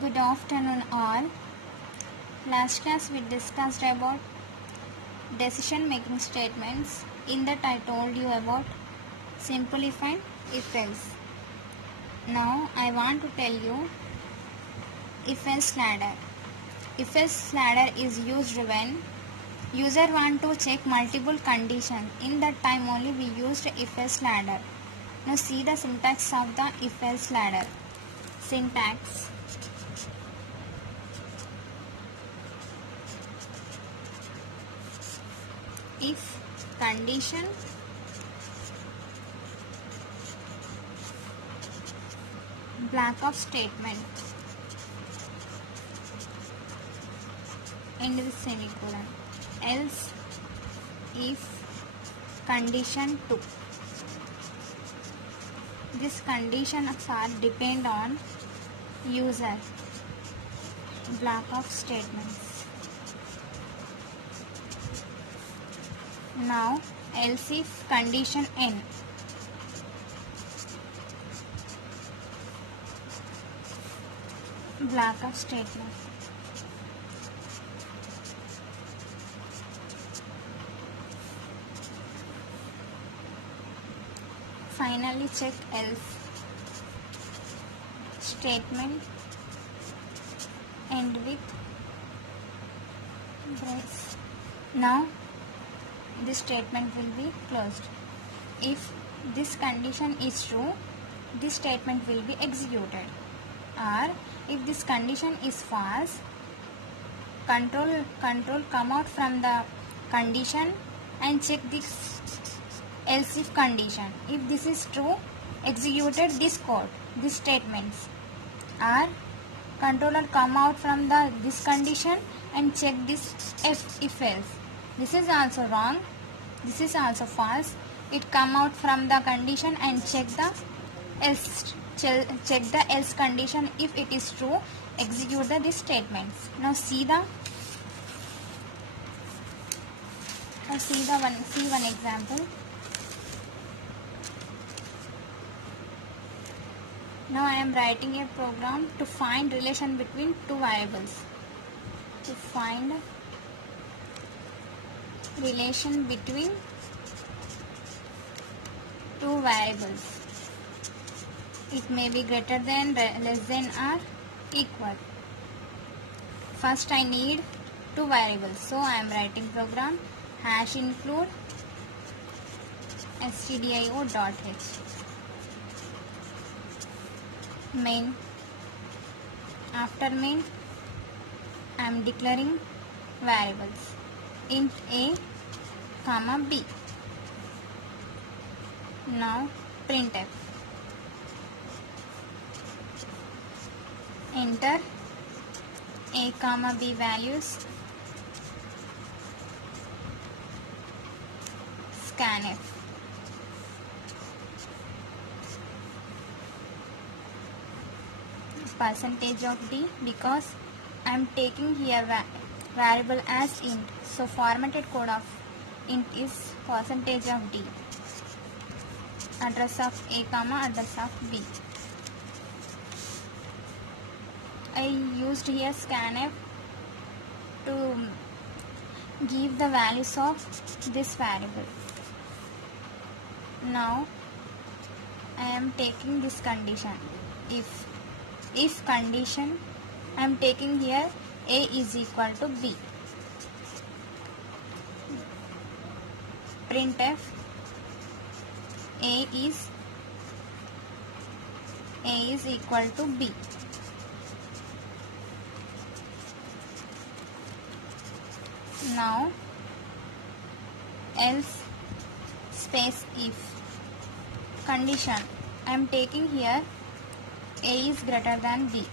Good afternoon all. Last class we discussed about decision making statements. In that I told you about simplified if-else. Now I want to tell you if-else ladder. If-else ladder is used when user want to check multiple conditions. In that time only we used if-else ladder. Now see the syntax of the if-else ladder. Syntax: if condition block of statement end with semicolon, else if condition 2. These conditions are depend on user block of statements. Now else if condition n. Block of statement. Finally check else statement end with brace. Now this statement will be closed. If this condition is true, this statement will be executed. Or if this condition is false, control come out from the condition and check this else if condition. If this is true, executed this code, these statements. Or controller come out from this condition and check this if else. This is also wrong. This is also false. It come out from the condition and check the else. Check the else condition. If it is true, execute these statements. Now see one example. Now I am writing a program to find relation between two variables. To find relation between two variables. It may be greater than, less than or equal. First I need two variables. So I am writing program hash include stdio.h. Main. After main I am declaring variables int a comma b. Now printf. Enter a comma b values. Scanf. Percentage of d, because I am taking here variable as int. So formatted code of int is percentage of d. Address of a comma address of b. I used here scanf to give the values of this variable. Now I am taking this condition. If condition, I am taking here a is equal to b. Printf a is equal to b. Now else space if condition, I am taking here a is greater than b.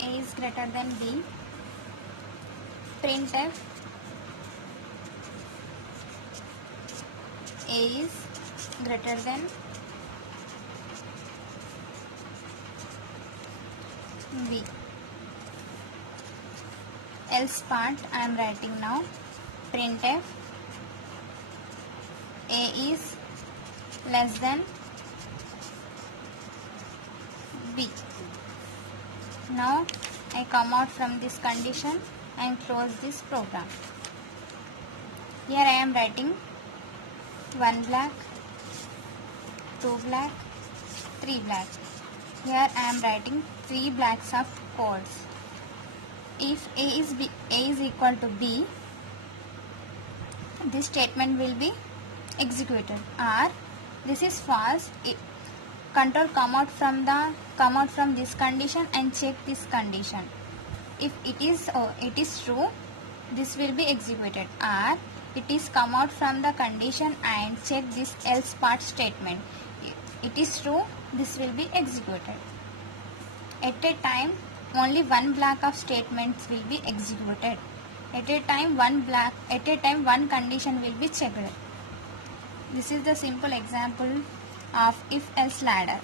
A is greater than b. Printf a is greater than b. else part I am writing now. Printf a is less than b. Now I come out from this condition and close this program. Here I am writing 1 black, 2 black, 3 black. Here I am writing 3 blacks of codes. If A is equal to B, this statement will be executed. Or this is false. Control come out from this condition and check this condition. If it is true, this will be executed. Or it is come out from the condition and check this else part statement. It is true, this will be executed. At a time, only one block of statements will be executed. At a time, one condition will be checked. This is the simple example of if-else ladder.